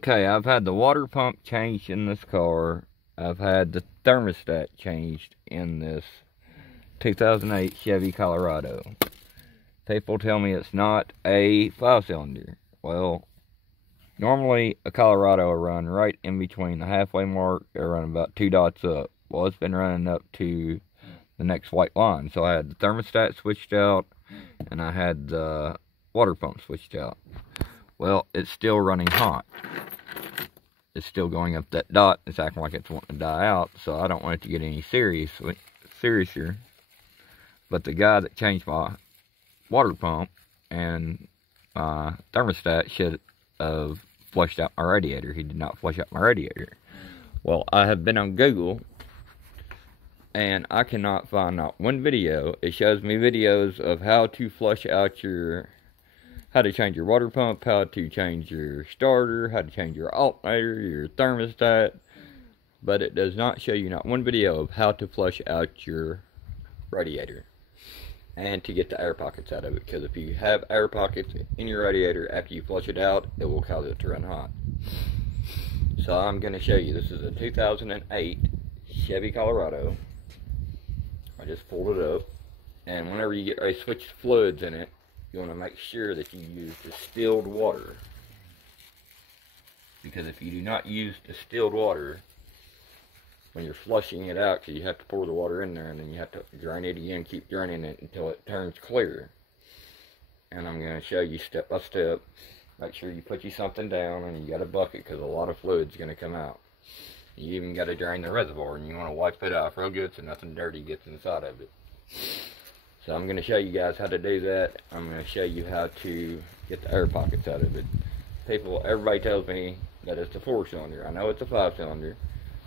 Okay, I've had the water pump changed in this car. I've had the thermostat changed in this 2008 Chevy Colorado. People tell me it's not a 5-cylinder. Well, normally a Colorado will run right in between the halfway mark. It'll run about 2 dots up. Well, it's been running up to the next white line. So I had the thermostat switched out and I had the water pump switched out. Well, it's still running hot. It's still going up that dot. It's acting like it's wanting to die out, so I don't want it to get any seriouser. But the guy that changed my water pump and my thermostat should have flushed out my radiator. He did not flush out my radiator. Well, I have been on Google, and I cannot find not one video. It shows me videos of how to flush out how to change your water pump, how to change your starter, how to change your alternator, your thermostat, but it does not show you not one video of how to flush out your radiator and to get the air pockets out of it, because if you have air pockets in your radiator after you flush it out, it will cause it to run hot. So I'm going to show you. This is a 2008 Chevy Colorado. I just pulled it up, and whenever you get ready to switch fluids in it, you want to make sure that you use distilled water, because if you do not use distilled water when you're flushing it out, because you have to pour the water in there and then you have to drain it again, keep draining it until it turns clear. And I'm going to show you step by step. Make sure you put something down and you got a bucket, because a lot of fluid's going to come out. You even got to drain the reservoir, and you want to wipe it off real good so nothing dirty gets inside of it. So I'm going to show you guys how to do that. I'm going to show you how to get the air pockets out of it. Everybody tells me that it's a 4-cylinder. I know it's a 5-cylinder,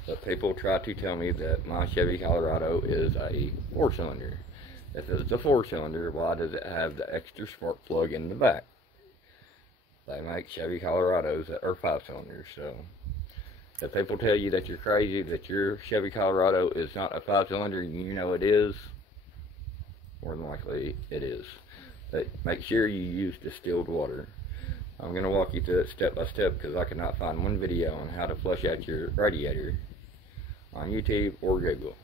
but people try to tell me that my Chevy Colorado is a 4-cylinder. If it's a 4-cylinder, why does it have the extra spark plug in the back? They make Chevy Colorados that are 5-cylinders. So if people tell you that you're crazy, that your Chevy Colorado is not a 5-cylinder, you know it is. More than likely it is. But make sure you use distilled water. I'm going to walk you through it step by step, because I cannot find one video on how to flush out your radiator on YouTube or Google.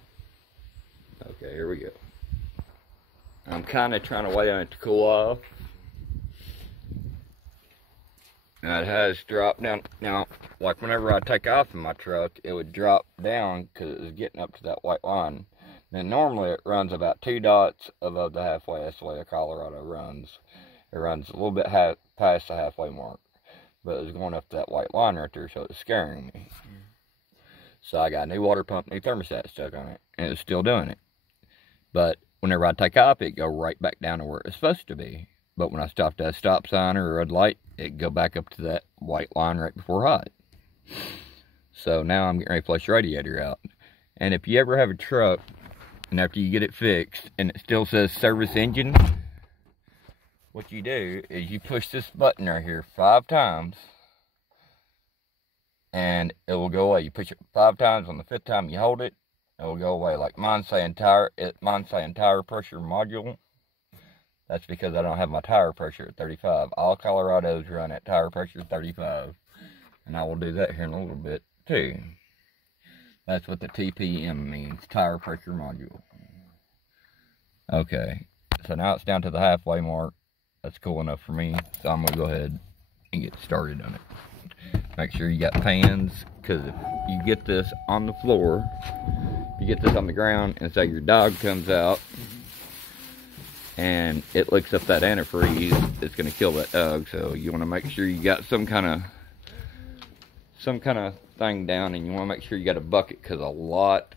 Okay, here we go. I'm kind of trying to wait on it to cool off. Now it has dropped down. Now, like whenever I take off in my truck, it would drop down because it was getting up to that white line. Now normally it runs about 2 dots above the halfway. That's the way a Colorado runs. It runs a little bit past the halfway mark, but it was going up to that white line right there, so it was scaring me. So I got a new water pump, new thermostat stuck on it, and it's still doing it. But whenever I take off, it go right back down to where it's supposed to be. But when I stopped at a stop sign or a red light, it go back up to that white line right before hot. So now I'm getting ready to flush the radiator out. And if you ever have a truck, and after you get it fixed, and it still says service engine, what you do is you push this button right here 5 times, and it will go away. You push it 5 times. On the 5th time you hold it, it will go away. Like mine's saying tire pressure module. That's because I don't have my tire pressure at 35. All Colorados run at tire pressure 35, and I will do that here in a little bit too. That's what the TPM means, tire pressure module. Okay, so now it's down to the halfway mark. That's cool enough for me, so I'm going to go ahead and get started on it. Make sure you got pans, because if you get this on the floor, if you get this on the ground, and say your dog comes out, and it licks up that antifreeze, it's going to kill that dog. So you want to make sure you got some kind of thing down, and you want to make sure you got a bucket, because a lot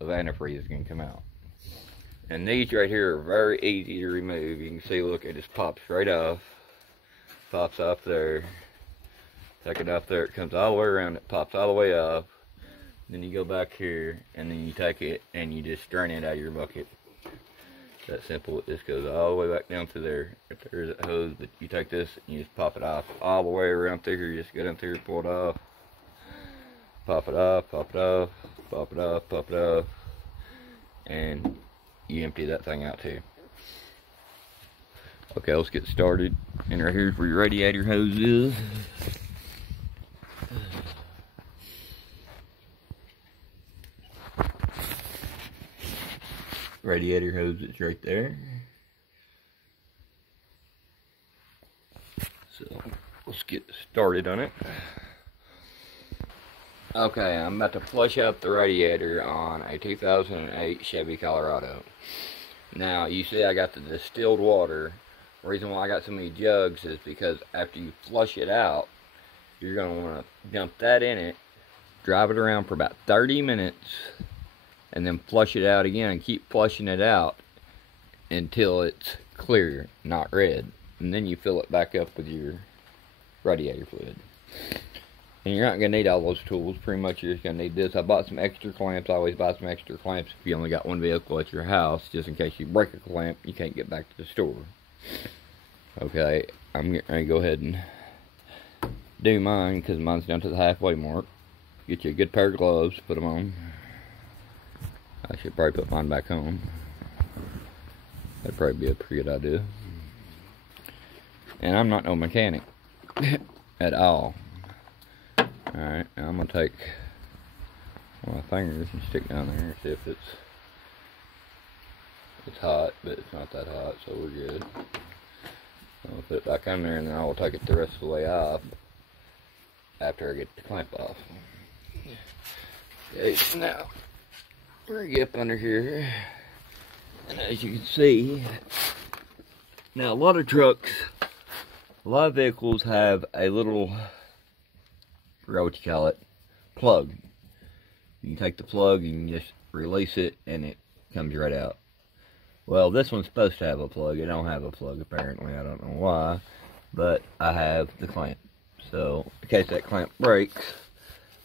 of antifreeze is going to come out. And these right here are very easy to remove. You can see, look, it just pops right off. Pops off there. Take it off there. It comes all the way around. It pops all the way off. Then you go back here, and then you take it and you just drain it out of your bucket. It's that simple. It just goes all the way back down through there. If there's a hose, but you take this and you just pop it off all the way around through here. You just go down through here, pull it off. Pop it off, pop it off, pop it off, pop it off. And you empty that thing out too. Okay, let's get started. And right here's where your radiator hose is. radiator hose is right there. So let's get started on it. Okay, I'm about to flush out the radiator on a 2008 Chevy Colorado. Now, you see I got the distilled water. The reason why I got so many jugs is because after you flush it out, you're going to want to dump that in it, drive it around for about 30 minutes, and then flush it out again and keep flushing it out until it's clear, not red. And then you fill it back up with your radiator fluid. And you're not going to need all those tools. Pretty much you're just going to need this. I bought some extra clamps. I always buy some extra clamps if you only got one vehicle at your house, just in case you break a clamp, you can't get back to the store. Okay, I'm getting ready to go ahead and do mine, because mine's down to the halfway mark. Get you a good pair of gloves, put them on. I should probably put mine back on. That'd probably be a pretty good idea. And I'm not no mechanic at all. Alright, now I'm going to take one of my fingers and stick down there and see if it's hot, but it's not that hot, so we're good. I'll put it back on there, and then I will take it the rest of the way off after I get the clamp off. Okay, so now we're going to get up under here, and as you can see, now a lot of trucks, a lot of vehicles have a little, I forgot what you call it, plug. You can take the plug and just release it and it comes right out. Well, this one's supposed to have a plug. It don't have a plug apparently. I don't know why, but I have the clamp. So in case that clamp breaks,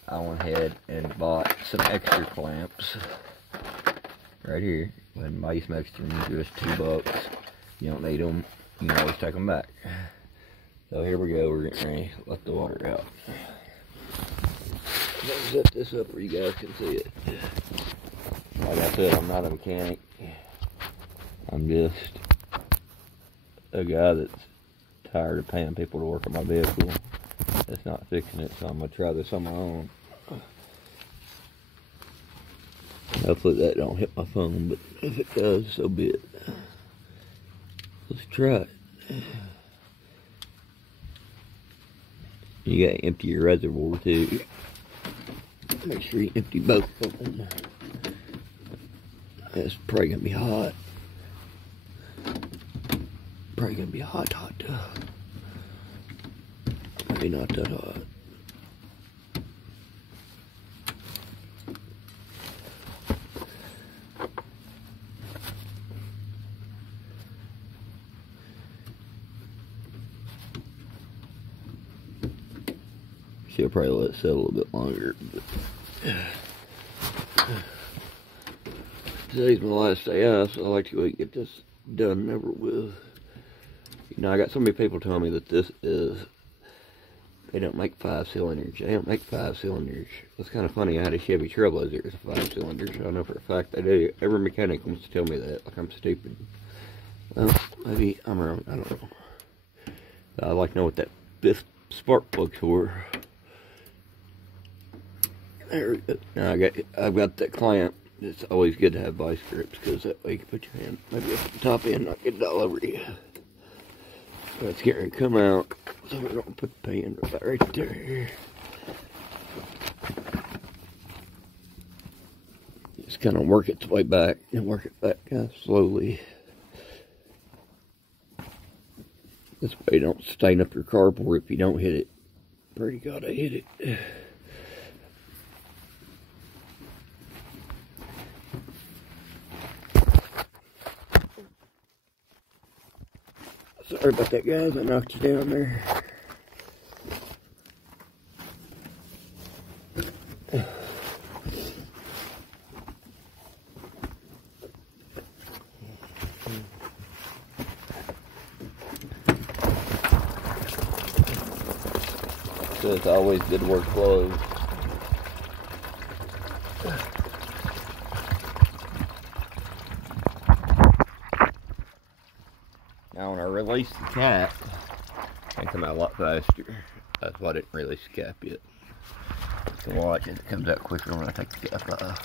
I went ahead and bought some extra clamps right here. Go ahead and buy you some extra ones. They're just $2. You don't need them. You can always take them back. So here we go. We're getting ready to let the water out. Let me set this up where you guys can see it. Like I said, I'm not a mechanic. I'm just a guy that's tired of paying people to work on my vehicle. That's not fixing it, so I'm going to try this on my own. Hopefully that don't hit my phone, but if it does, so be it. Let's try it. You got to empty your reservoir too. Make sure you empty both of them. It's probably going to be hot. Probably going to be hot. Maybe not that hot. She'll probably let it settle a little bit longer. But today's my last day out, so I like to go and get this done and over with. You know, I got so many people telling me that they don't make 5 cylinders. They don't make 5 cylinders. It's kind of funny. I had a Chevy Trailblazer as a 5 cylinder, so I know for a fact they do. Every mechanic wants to tell me that, like I'm stupid. Well, maybe I'm wrong. I don't know. I'd like to know what that 5th spark plug's for. There we go. Now I've got that clamp. It's always good to have vice grips, because that way you can put your hand maybe up at the top end, not get it all over you. So it's getting ready to come out, so we're going to put the pan right there. Just kind of work its way back and work it back kind of slowly. This way you don't stain up your carport if you don't hit it. Pretty gotta hit it. Sorry about that, guys. I knocked you down there. So it's always good to wear clothes. Now when I release the cap, it come out a lot faster. That's why I didn't release the cap yet. So watch it comes out quicker when I take the cap off.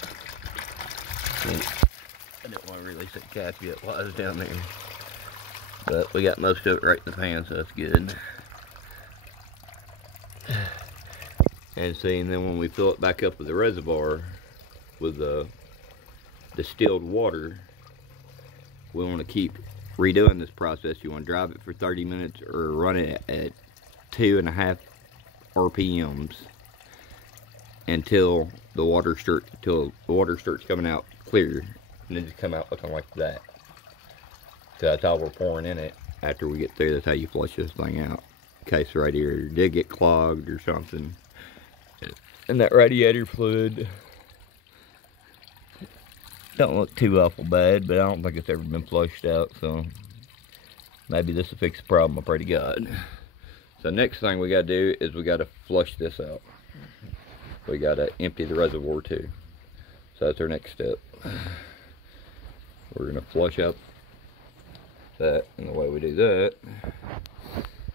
See, I didn't want to release that cap yet while I was down there. But we got most of it right in the pan, so that's good. And see, and then when we fill it back up with the reservoir with the distilled water, we want to keep redoing this process. You want to drive it for 30 minutes or run it at 2.5 RPMs until the water starts coming out clear, and then just come out looking like that. So that's all we're pouring in it after we get through. That's how you flush this thing out, in case the radiator did get clogged or something. And that radiator fluid don't look too awful bad, but I don't think it's ever been flushed out, so maybe this will fix the problem I pray to God. So next thing we gotta do is we gotta flush this out. We gotta empty the reservoir too. So that's our next step. We're gonna flush out that, and the way we do that,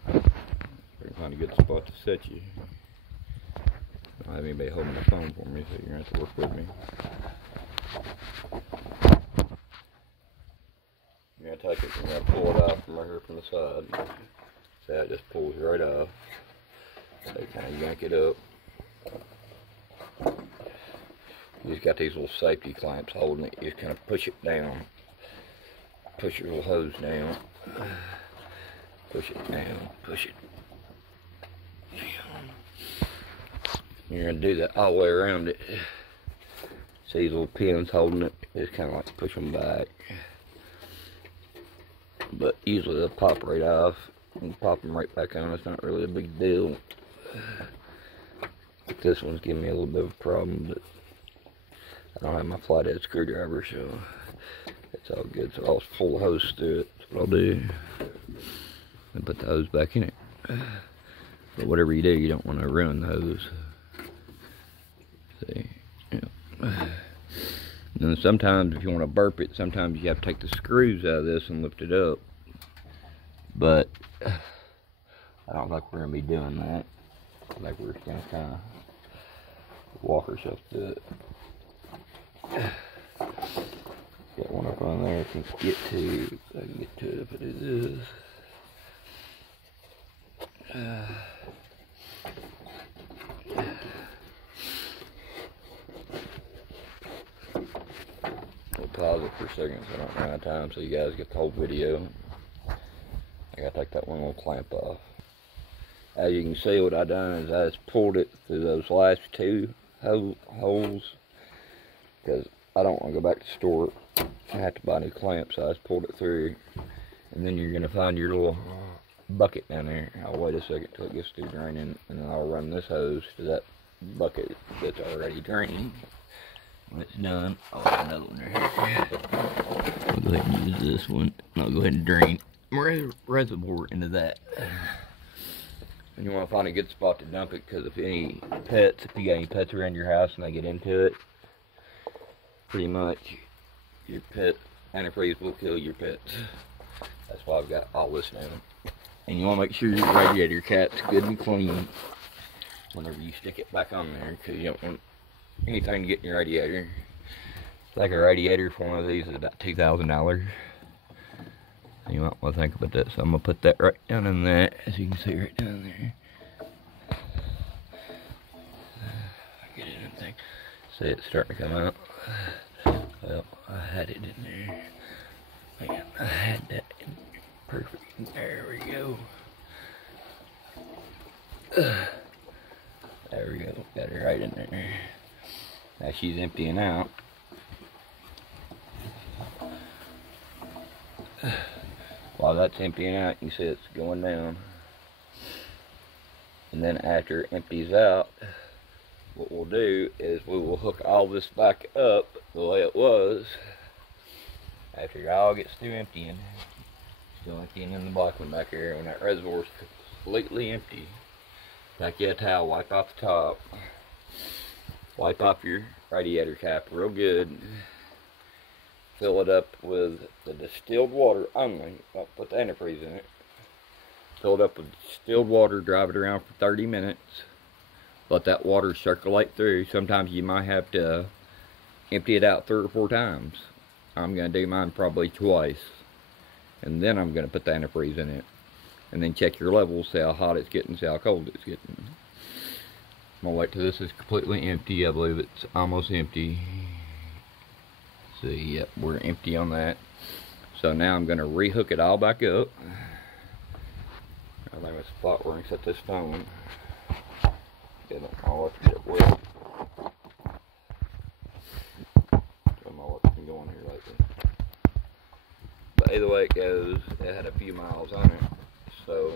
we're gonna find a good spot to set you. I don't have anybody holding the phone for me, so you're gonna have to work with me. You're gonna take it and you're gonna pull it off from right here from the side. See how it just pulls right off. So you kind of yank it up. You just got these little safety clamps holding it. You just kind of push it down. Push your little hose down. Push it down. Push it down. You're going to do that all the way around it. See these little pins holding it? Just kind of like push them back. But usually they'll pop right off. And pop them right back on. It's not really a big deal. This one's giving me a little bit of a problem, but I don't have my flathead screwdriver, so it's all good. So I'll just pull the hose through it. That's what I'll do. And put the hose back in it. But whatever you do, you don't want to ruin the hose. See? Yeah. And then sometimes if you want to burp it, sometimes you have to take the screws out of this and lift it up. But I don't think we're going to be doing that. I think we're just going to kind of walk ourselves through it. Got one up on there I can get to. I can get to it if I do this. We'll pause it for a second so I don't run out of time so you guys get the whole video. I gotta take that one little clamp off. As you can see, what I done is I just pulled it through those last two holes because I don't want to go back to the store and have to buy new clamps. So I just pulled it through, and then you're gonna find your little bucket down there. I'll wait a second till it gets through draining, and then I'll run this hose to that bucket that's already draining. When it's done, I'll have another one right here. I'll go ahead and use this one, and I'll go ahead and drain reservoir into that. And you want to find a good spot to dump it, because if you got any pets around your house and they get into it, pretty much your pet antifreeze will kill your pets. That's why I've got all this now. And you want to make sure your radiator cap's good and clean whenever you stick it back on there, because you don't want anything to get in your radiator. It's like a radiator for one of these is about $2,000. You might want to think about that, so I'm going to put that right down in that, as you can see right down there. Get it in there. See, it's starting to come out. Well, I had it in there. Man, I had that in there. Perfect. There we go. There we go. Got it right in there. Now she's emptying out. While that's emptying out, you see it's going down. And then after it empties out, what we'll do is we will hook all this back up the way it was. After it all gets through emptying, still emptying in the black one back here, when that reservoir is completely empty, take you a towel, wipe off the top, wipe off your radiator cap real good. Fill it up with the distilled water only. Don't put the antifreeze in it. Fill it up with distilled water, drive it around for 30 minutes. Let that water circulate through. Sometimes you might have to empty it out 3 or 4 times. I'm going to do mine probably twice. And then I'm going to put the antifreeze in it. And then check your levels, see how hot it's getting, see how cold it's getting. I'm going to wait till this is completely empty. I believe it's almost empty. See, yep, we're empty on that. So now I'm going to rehook it all back up. I think it's a spot where I can set this phone. I'll have to get it wet. Don't know what's been going here lately. But either way it goes, it had a few miles on it. So,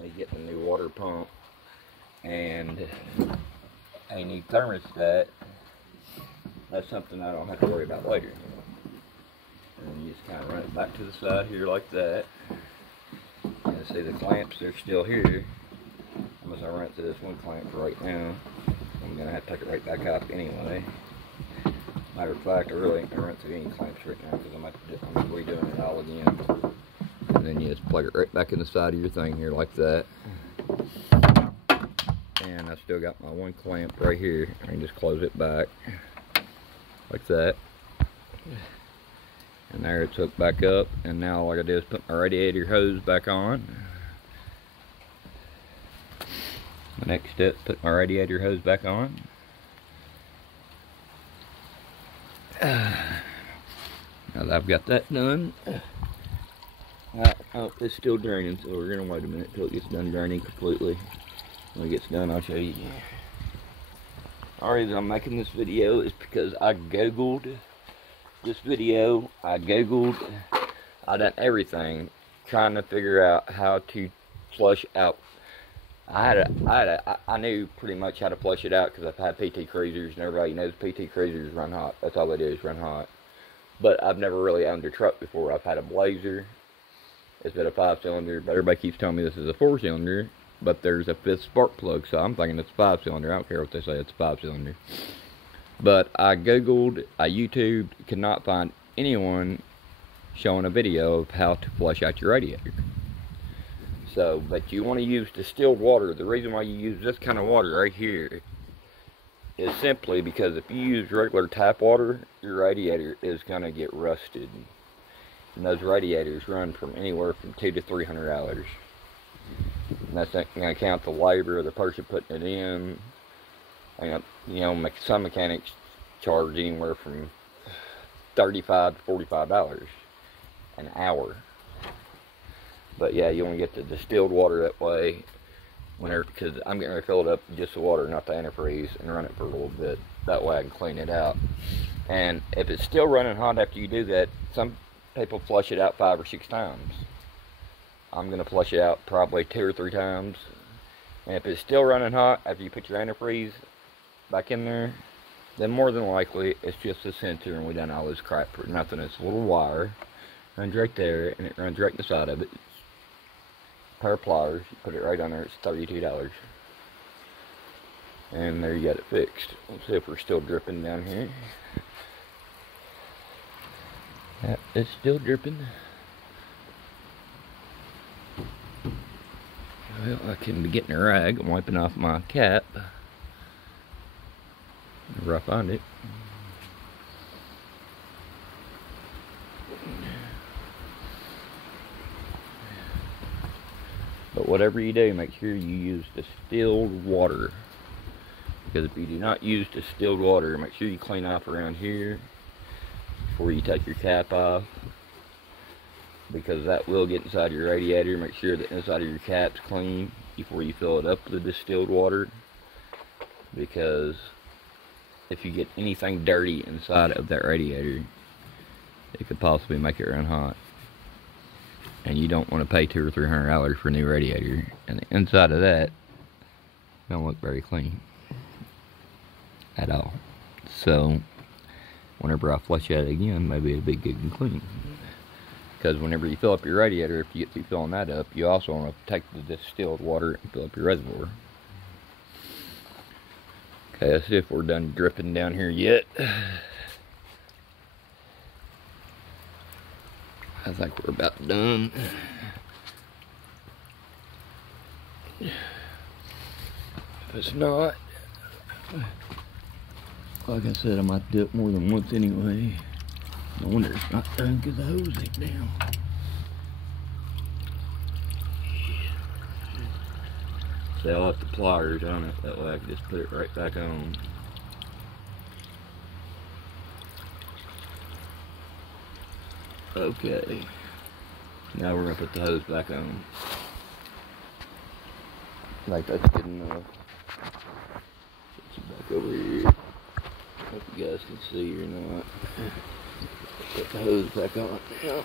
me getting a new water pump and a new thermostat, that's something I don't have to worry about later. And you just kind of run it back to the side here like that. And see the clamps, they're still here. Unless I run it to this one clamp for right now. I'm going to have to take it right back up anyway. Matter of fact, I really ain't going to run it to any clamps right now because I'm redoing it all again. And then you just plug it right back in the side of your thing here like that. And I still got my one clamp right here. I can just close it back like that. And there it's hooked back up. And now all I gotta do is put my radiator hose back on. The next step, put my radiator hose back on. Now that I've got that done, oh, it's still draining, so we're gonna wait a minute till it gets done draining completely. When it gets done, I'll show you. The reason I'm making this video is because I googled this video. I done everything trying to figure out how to flush out. I knew pretty much how to flush it out because I've had PT Cruisers, and everybody knows PT Cruisers run hot. That's all they do is run hot. But I've never really owned a truck before. I've had a Blazer. It's been a 5-cylinder, but everybody keeps telling me this is a 4-cylinder. But there's a 5th spark plug, so I'm thinking it's a 5-cylinder. I don't care what they say, it's a 5-cylinder. But I googled, I YouTubed, could not find anyone showing a video of how to flush out your radiator. So, but you want to use distilled water. The reason why you use this kind of water right here is simply because if you use regular tap water, your radiator is going to get rusted. And those radiators run from anywhere from $200 to $300. And that's not going to count the labor of the person putting it in. And, you know, some mechanics charge anywhere from $35 to $45 an hour. But yeah, you want to get the distilled water that way. Because I'm getting ready to fill it up with just the water, not the antifreeze, and run it for a little bit. That way I can clean it out. And if it's still running hot after you do that, some people flush it out 5 or 6 times. I'm going to flush it out probably 2 or 3 times. And if it's still running hot after you put your antifreeze back in there, then more than likely it's just a sensor and we done all this crap for nothing. It's a little wire, runs right there, and it runs right in the side of it. A pair of pliers, you put it right on there, it's $32. And there you got it fixed. Let's see if we're still dripping down here. Yep, it's still dripping. Well, I can be getting a rag. I'm wiping off my cap. Whenever I find it. But whatever you do, make sure you use distilled water. Because if you do not use distilled water, make sure you clean off around here before you take your cap off. Because that will get inside your radiator. Make sure the inside of your cap's clean before you fill it up with the distilled water. Because if you get anything dirty inside of that radiator, it could possibly make it run hot. And you don't want to pay $200 or $300 for a new radiator. And the inside of that don't look very clean at all. So whenever I flush it again, maybe it'll be good and clean. Because whenever you fill up your radiator, if you get through filling that up, you also want to take the distilled water and fill up your reservoir. Okay, let's see if we're done dripping down here yet. I think we're about done. If it's not, like I said, I might do it more than once anyway. No wonder it's not done because the hose ain't down. So I'll have the pliers on it, that way I can just put it right back on. Okay, now we're going to put the hose back on. Like that's good enough. Get you back over here. Hope you guys can see or not. Put the hose back on now.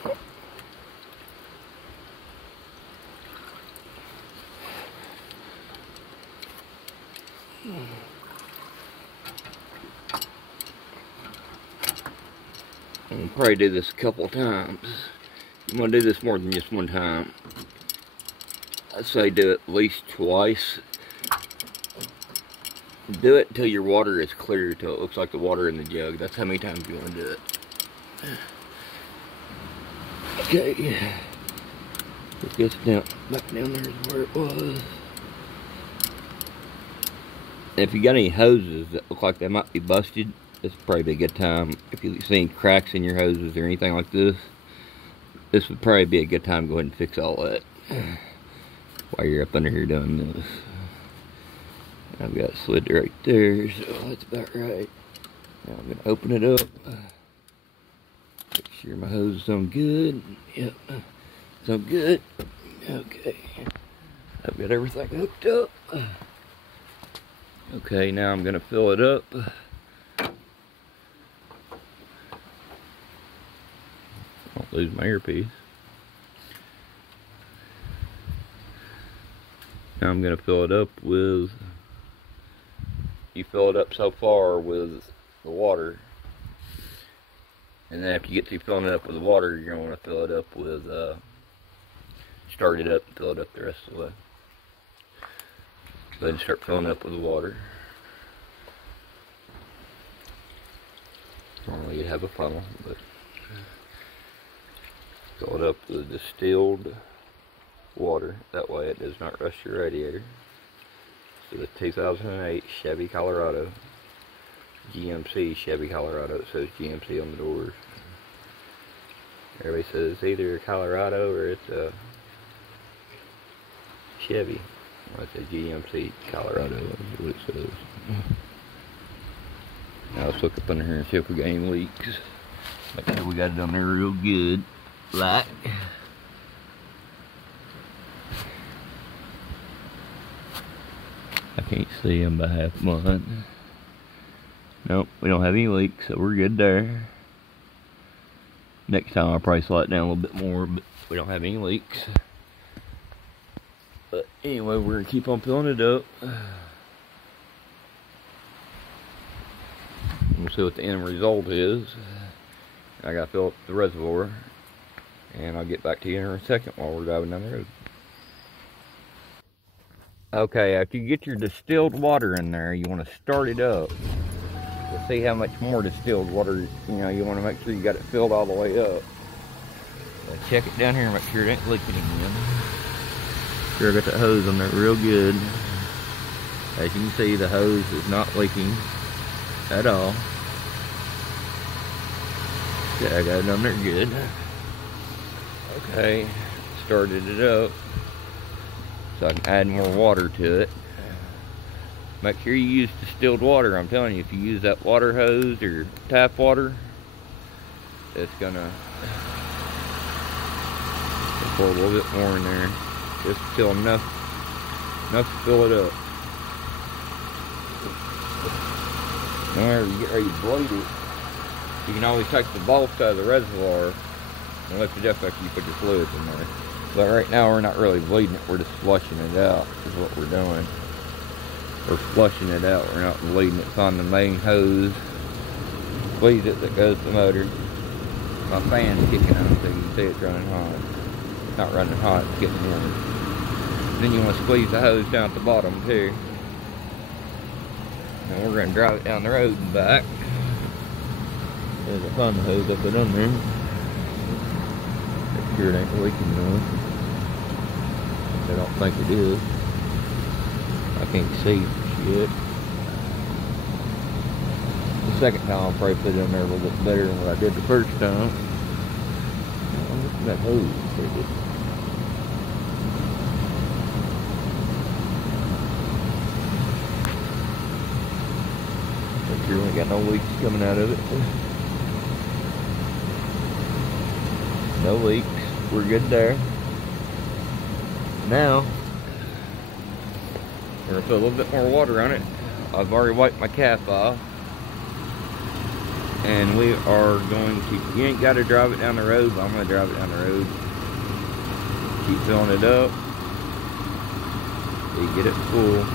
I'm gonna probably do this a couple of times. You want to do this more than just one time. I'd say do it at least twice. Do it until your water is clear, till it looks like the water in the jug. That's how many times you want to do it. Okay. It gets down, back down there is where it was. And if you got any hoses that look like they might be busted, this would probably be a good time. If you see any cracks in your hoses or anything like this would probably be a good time to go ahead and fix all that while you're up under here doing this. I've got it slid right there, so that's about right. Now I'm going to open it up. Make sure my hose is on good. Yep, it's on good. Okay, I've got everything hooked up. Okay, now I'm going to fill it up. Don't lose my earpiece. Now I'm going to fill it up with, you fill it up so far with the water, and then after you get through filling it up with the water, you're going to want to fill it up with, start it up and fill it up the rest of the way. Go ahead and start filling up with the water. Normally you'd have a funnel, but fill it up with distilled water. That way it does not rust your radiator. So the 2008 Chevy Colorado, GMC Chevy Colorado. It says GMC on the doors. Everybody says it's either a Colorado or it's a Chevy. Well, it's a GMC Colorado, is what it says. Now let's look up under here and see if we got any leaks. Make sure we got it on there real good. Like. I can't see them by half a month. Nope, we don't have any leaks, so we're good there. Next time I'll probably slow it down a little bit more, but we don't have any leaks. But anyway, we're going to keep on filling it up. We'll see what the end result is. I got to fill up the reservoir. And I'll get back to you in a second while we're driving down the road. Okay, after you get your distilled water in there, you want to start it up. To see how much more distilled water, you want to make sure you got it filled all the way up. Check it down here and make sure it ain't leaking again. Sure, I got that hose on there real good. As you can see, the hose is not leaking at all. Okay, I got it on there good. Okay, started it up so I can add more water to it. Make sure you use distilled water. I'm telling you, if you use that water hose or tap water, it's gonna pour a little bit more in there, just till enough to fill it up. Whenever you get ready to blade it, you can always take the bolts out of the reservoir and lift it up after you put your fluids in there. But right now we're not really bleeding it, we're just flushing it out is what we're doing. We're flushing it out, we're not bleeding it. It's on the main hose. Squeeze it that goes to the motor. My fan's kicking on so you can see it's running hot. It's not running hot, it's getting warm. Then you want to squeeze the hose down at the bottom too. And we're going to drive it down the road and back. There's a fun hose I put on there. Make sure it ain't leaking though. I don't think it is. I can't see shit. second time I'll probably put it in there a little bit better than what I did the first time. Oh, look at that hose. Make sure we ain't got no leaks coming out of it. No leaks. We're good there. Now, we're going to put a little bit more water on it. I've already wiped my cap off. And we are going to, you ain't got to drive it down the road, but I'm going to drive it down the road. Keep filling it up. So you get it full.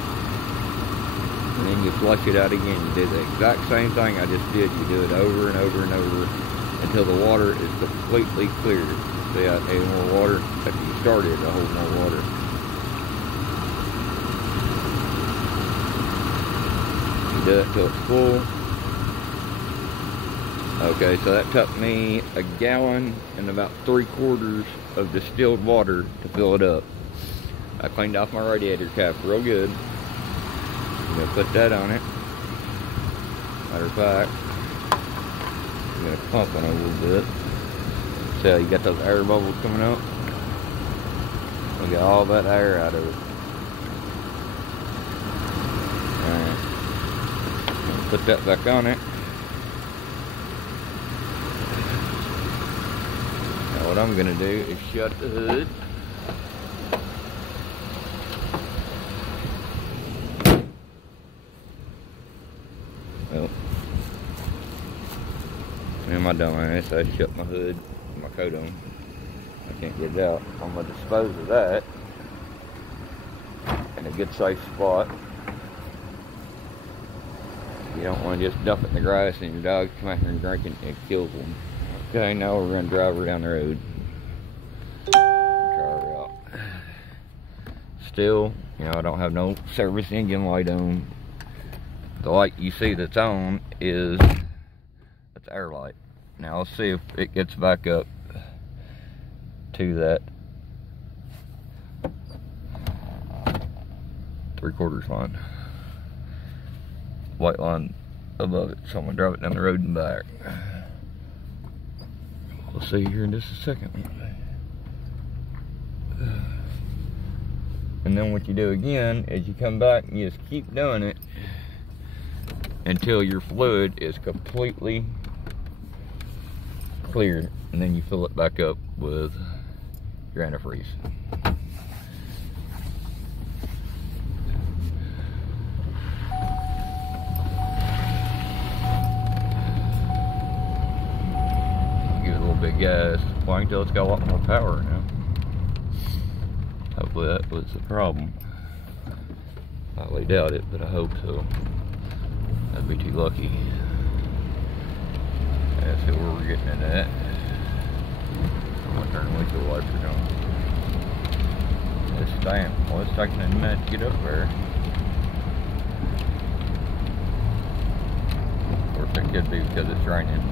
And then you flush it out again. You do the exact same thing I just did. You do it over and over and over until the water is completely clear. See, I need more water. After you started, I hold more water. You do it till it's full. Okay, so that took me a gallon and about 3/4 of distilled water to fill it up. I cleaned off my radiator cap real good. I'm gonna put that on it. Matter of fact, I'm gonna pump it a little bit. See how you got those air bubbles coming up? We got all that air out of it. Alright. Put that back on it. Now what I'm gonna do is shut the hood. Well, and my dumb ass, I shut my hood, my coat on. I can't get it out. I'm gonna dispose of that in a good safe spot. You don't want to just dump it in the grass and your dogs come out here and drink it and it kills them. Okay, now we're gonna drive her down the road. Try her out. Still, you know, I don't have no service engine light on. The light you see that's on is that's air light. Now let's see if it gets back up to that 3/4 line. White line above it. So I'm gonna drive it down the road and back. We'll see here in just a second. And then what you do again is you come back and you just keep doing it until your fluid is completely cleared, and then you fill it back up with your antifreeze. Give it a little bit of gas. Wait until it's got a lot more power now. Hopefully that was the problem. I highly doubt it, but I hope so. I'd be too lucky. That's where we're getting it at. I'm gonna turn the windshield wiper on. It's damn. Well, it's taking a minute to get up there. Of course, it could be because it's raining.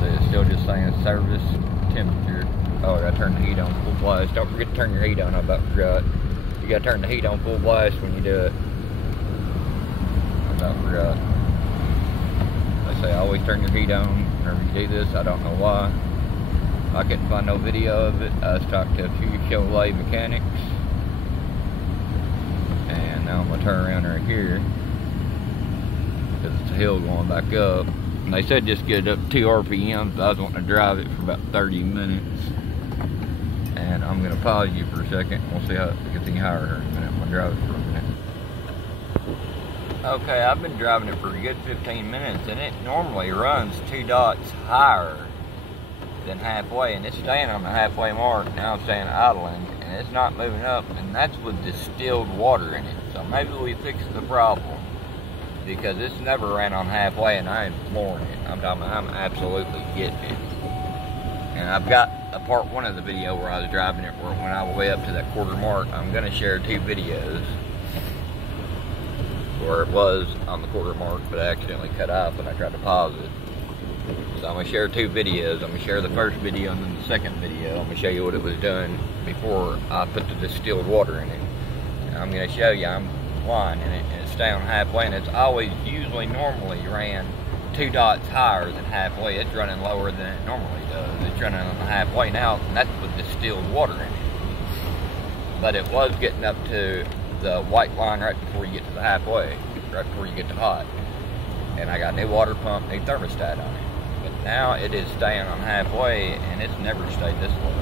So it's still just saying service temperature. Oh, I gotta turn the heat on full blast. Don't forget to turn your heat on. I about forgot. You gotta turn the heat on full blast when you do it. I forgot. I say always turn your heat on whenever you do this. I don't know why. I couldn't find no video of it. I was talking to a few Chevrolet mechanics. And now I'm going to turn around right here. Because it's a hill going back up. And they said just get it up 2 RPMs. I was wanting to drive it for about 30 minutes. And I'm going to pause you for a second. We'll see how it gets any higher here in a minute. I'm going to drive it for a minute. Okay, I've been driving it for a good 15 minutes, and it normally runs 2 dots higher than halfway, and it's staying on the halfway mark. Now I'm staying idling, and it's not moving up, and that's with distilled water in it. So maybe we fixed the problem, because it's never ran on halfway, and I am flooring it. I'm absolutely getting it. And I've got a part 1 of the video where I was driving it when I was way up to that 1/4 mark. I'm going to share 2 videos. Where it was on the 1/4 mark, but I accidentally cut off when I tried to pause it. So I'm going to share 2 videos. I'm going to share the first video and then the second video. I'm going to show you what it was doing before I put the distilled water in it. And I'm going to show you I'm flying in it and it's stay on halfway, and it's always usually normally ran 2 dots higher than halfway. It's running lower than it normally does. It's running on the halfway now, and that's with distilled water in it. But it was getting up to the white line right before you get to the halfway, right before you get to hot. And I got new water pump, new thermostat on it. But now it is staying on halfway, and it's never stayed this low.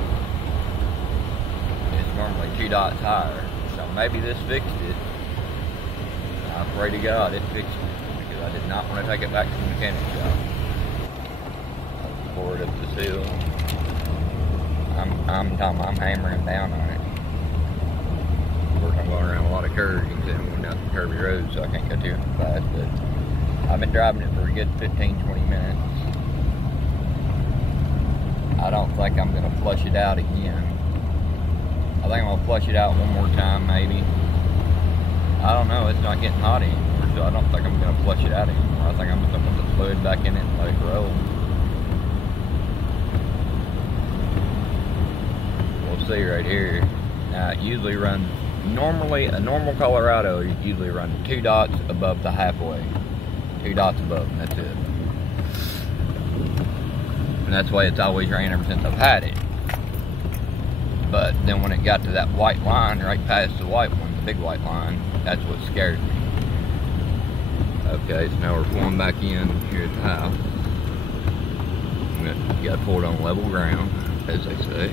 It's normally 2 dots higher. So maybe this fixed it. I pray to God it fixed it, because I did not want to take it back to the mechanic shop. I'll pour it up the seal. I'm hammering down on it. Of course, I'm going around a lot of curves. You can see I'm going down some curvy roads, so I can't go too fast. But I've been driving it for a good 15-20 minutes. I don't think I'm going to flush it out again. I think I'm going to flush it out one more time, maybe. I don't know, it's not getting hot anymore, so I don't think I'm going to flush it out anymore. I think I'm just going to put the fluid back in it and let it roll. We'll see right here. Now, it usually runs, normally, a normal Colorado usually runs 2 dots above the halfway. 2 dots above, and that's it. And that's the way it's always ran ever since I've had it. But then when it got to that white line, right past the white one, the big white line, that's what scared me. Okay, so now we're pulling back in here at the house. You gotta pull it on level ground, as they say.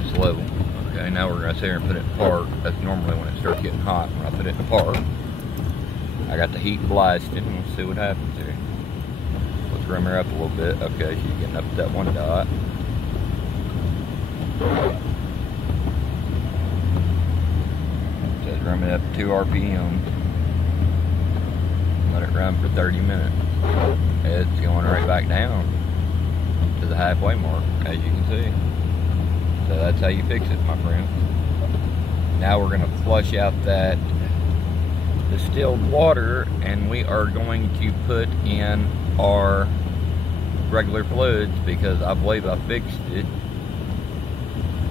It's level. Okay, now we're gonna sit here and put it in park. That's normally when it starts getting hot, when I put it in park. I got the heat blasting. We'll see what happens here. Let's rim her up a little bit. Okay, she's getting up to that 1 dot. It says run it up to 2 RPM. Let it run for 30 minutes. It's going right back down to the halfway mark, as you can see. So that's how you fix it, my friend. Now we're going to flush out that distilled water, and we are going to put in our regular fluids, because I believe I fixed it.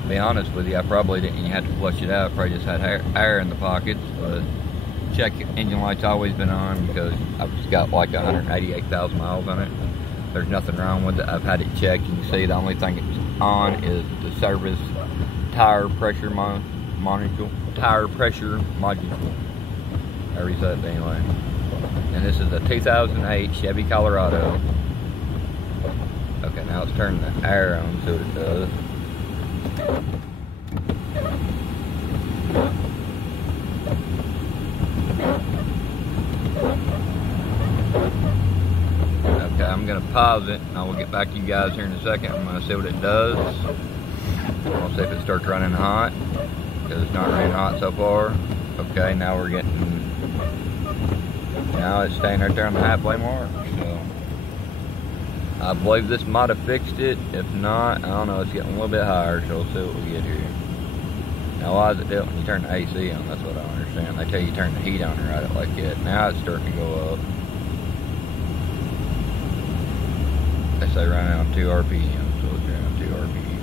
To be honest with you, I probably didn't even have to flush it out. Probably just had air in the pockets. But check engine light's always been on, because I've just got like 188,000 miles on it. There's nothing wrong with it. I've had it checked. You can see the only thing it's on is the service tire pressure module. Tire pressure module. However you say it, anyway. And this is a 2008 Chevy Colorado. Okay, now it's turning the air on, see what it does. Okay, I'm going to pause it, and I will get back to you guys here in a second. I'm going to see what it does. I'll see if it starts running hot, because it's not running hot so far. Okay, now we're getting, now it's staying right there on the halfway mark. So I believe this might have fixed it. If not, I don't know, it's getting a little bit higher, so we'll see what we get here. Now, why is it do it when you turn the AC on? That's what I don't understand. They tell you turn the heat on and ride it like that. Now it's starting to go up. They say run it on 2 RPM, so it's running on 2 RPM.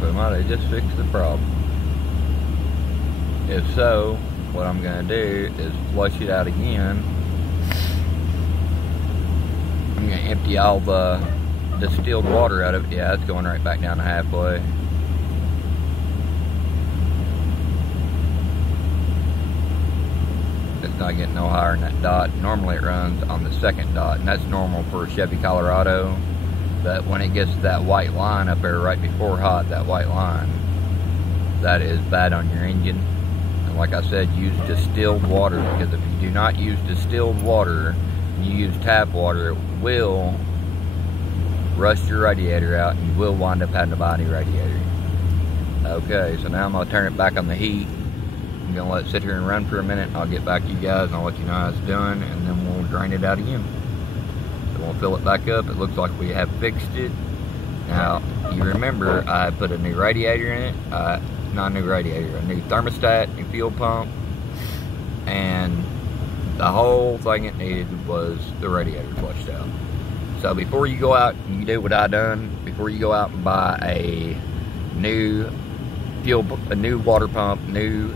They might have just fixed the problem. If so, what I'm going to do is flush it out again. I'm going to empty all the distilled water out of it. Yeah, it's going right back down to halfway. It's not getting no higher than that dot. Normally it runs on the 2nd dot, and that's normal for a Chevy Colorado. But when it gets to that white line up there right before hot, that white line, that is bad on your engine. And like I said, use distilled water, because if you do not use distilled water and you use tap water, it will rust your radiator out, and you will wind up having to buy a new radiator. Okay, so now I'm going to turn it back on the heat. I'm going to let it sit here and run for a minute, and I'll get back to you guys and I'll let you know how it's done, and then we'll drain it out again. We'll fill it back up. It looks like we have fixed it. Now, you remember I put a new radiator in it. Not a new radiator, a new thermostat, new fuel pump, and The whole thing it needed was the radiator flushed out. So before you go out and you do what I done, before you go out and buy a new water pump, new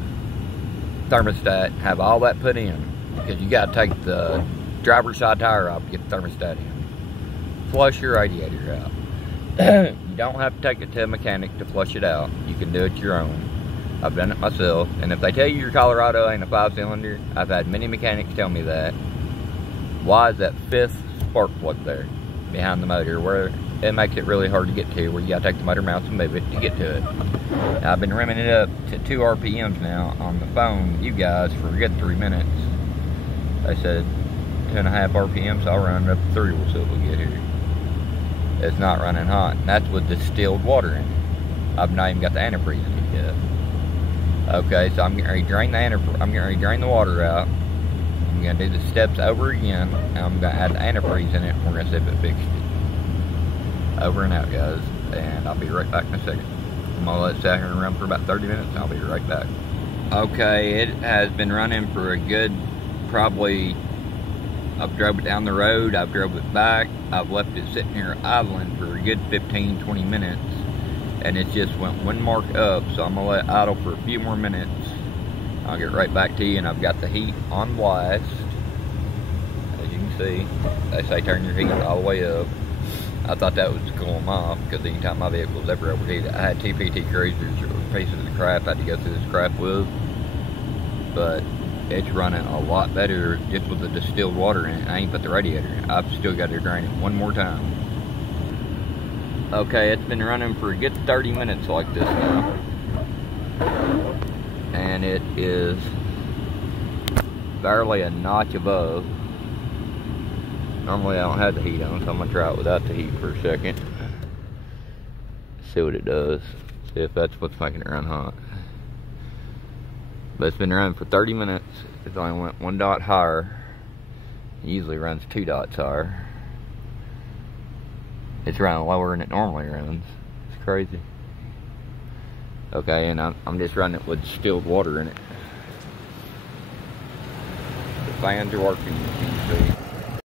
thermostat, have all that put in, because you got to take the driver's side tire off to get the thermostat in. Flush your radiator out. You don't have to take it to a mechanic to flush it out. You can do it your own. I've done it myself, and if they tell you your Colorado ain't a 5-cylinder, I've had many mechanics tell me that. Why is that 5th spark plug there behind the motor, where it makes it really hard to get to, where you gotta take the motor mounts and move it to get to it? Now, I've been rimming it up to 2 RPMs now on the phone with you guys for a good 3 minutes. They said 2.5 RPMs, so I'll run it up to 3. We'll see what we get here. It's not running hot, and that's with distilled water in it. I've not even got the antifreeze in it yet. Okay, so I'm getting ready to drain the water out. I'm gonna do the steps over again, and I'm gonna add the antifreeze in it, and we're gonna see if it fixed it. Over and out, guys, and I'll be right back in a second. I'm gonna let it sit here and run for about 30 minutes, and I'll be right back. Okay, it has been running for a good, probably, I've drove it down the road, I've drove it back, I've left it sitting here idling for a good 15-20 minutes, and it just went 1 mark up, so I'm gonna let it idle for a few more minutes. I'll get right back to you, and I've got the heat on blast. As you can see, they say turn your heat all the way up. I thought that was cool them off, because anytime my vehicle was ever overheated, I had 2 PT Cruisers or pieces of the crap I had to go through this crap with, but it's running a lot better just with the distilled water in it. I ain't put the radiator in. I've still got to drain it 1 more time. Okay, it's been running for a good 30 minutes like this now, and it is barely a notch above. Normally I don't have the heat on, so I'm gonna try it without the heat for a second. See what it does. See if that's what's making it run hot. But it's been running for 30 minutes. It's only went 1 dot higher. It usually runs 2 dots higher. It's running lower than it normally runs. It's crazy. Okay, and I'm just running it with distilled water in it. The fans are working, as you can see.